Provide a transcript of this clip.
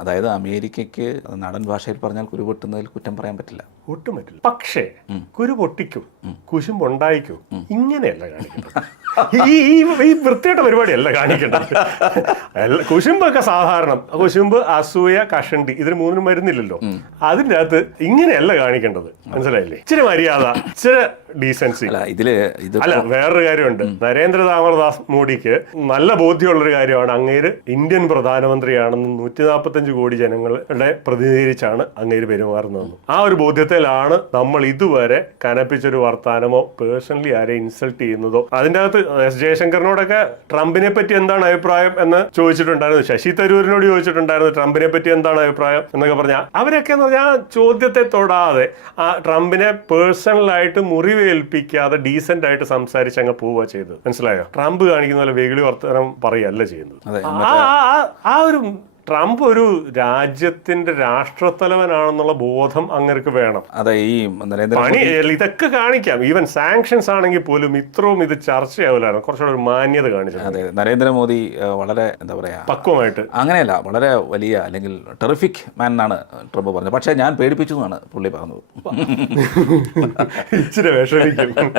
അതായത് അമേരിക്കയ്ക്ക് നാടൻ ഭാഷയിൽ പറഞ്ഞാൽ കുരുപൊട്ടുന്നതിൽ കുറ്റം പറയാൻ പറ്റില്ല, ഒട്ടും പറ്റില്ല. പക്ഷേ കുരു പൊട്ടിക്കും, കുശുമ്പുണ്ടായിക്കും, ഇങ്ങനെയല്ല കാണിക്കേണ്ടത്. ഈ വൃത്തിയായിട്ട പരിപാടിയല്ല കാണിക്കേണ്ടത്. കുശുമ്പൊക്കെ സാധാരണ കുശുമ്പ്, അസൂയ, കഷണ്ടി, ഇതിന് മൂന്നിനും വരുന്നില്ലല്ലോ. അതിൻ്റെ അകത്ത് ഇങ്ങനെയല്ല കാണിക്കേണ്ടത്, മനസ്സിലായില്ലേ? ഇച്ചിരി മര്യാദ, ഇച്ചിരി ഡീസൻസി. അല്ല, വേറൊരു കാര്യമുണ്ട്. നരേന്ദ്ര ദാമോദർ മോഡിക്ക് നല്ല ബോധ്യമുള്ളൊരു കാര്യമാണ്, അങ്ങേര് ഇന്ത്യൻ പ്രധാനമന്ത്രിയാണെന്ന് 145 കോടി ജനങ്ങളുടെ പ്രതിനിധീകരിച്ചാണ് അങ്ങേര് പെരുമാറുന്നത്. ആ ഒരു ബോധ്യത്തിലാണ് നമ്മൾ ഇതുവരെ കനപ്പിച്ചൊരു വർത്താനമോ പേഴ്സണലി ആരെ ഇൻസൾട്ട് ചെയ്യുന്നതോ. അതിൻ്റെ അകത്ത് എസ് ജയശങ്കറിനോടൊക്കെ ട്രംപിനെ പറ്റി എന്താണ് അഭിപ്രായം എന്ന് ചോദിച്ചിട്ടുണ്ടായിരുന്നു, ശശി തരൂരിനോട് ചോദിച്ചിട്ടുണ്ടായിരുന്നു ട്രംപിനെ പറ്റി എന്താണ് അഭിപ്രായം എന്നൊക്കെ പറഞ്ഞാൽ അവരൊക്കെ എന്ന് പറഞ്ഞാൽ ചോദ്യത്തെ തൊടാതെ ആ ട്രംപിനെ പേഴ്സണലായിട്ട് മുറിവേൽപ്പിക്കാതെ ഡീസന്റ് ആയിട്ട് സംസാരിച്ച് അങ്ങ് പോവുക ചെയ്തത്. മനസ്സിലായോ? ട്രംപ് കാണിക്കുന്ന പോലെ വെകിളി വർത്തമാനം പറയല്ല ചെയ്യുന്നത്. ആ ഒരു ട്രംപ് ഒരു രാജ്യത്തിന്റെ രാഷ്ട്രത്തലവനാണെന്നുള്ള ബോധം അങ്ങർക്ക് വേണം. അതെ, ഈ പണി ഇതൊക്കെ കാണിക്കാം. ഈവൻ സാങ്ഷൻസ് ആണെങ്കിൽ പോലും ഇത്രയും ഇത് ചർച്ചയാവില്ലായിരുന്നു. കുറച്ചുകൂടെ ഒരു മാന്യത കാണിച്ചു. അതെ, നരേന്ദ്രമോദി വളരെ എന്താ പറയാ പക്വമായിട്ട്, അങ്ങനെയല്ല, വളരെ വലിയ അല്ലെങ്കിൽ ടെറിഫിക് മാൻ എന്നാണ് ട്രംപ് പറഞ്ഞത്. പക്ഷേ ഞാൻ പേടിപ്പിച്ചു എന്നാണ് പുള്ളി പറഞ്ഞത്. ഇച്ചിരി വിഷമിക്കും.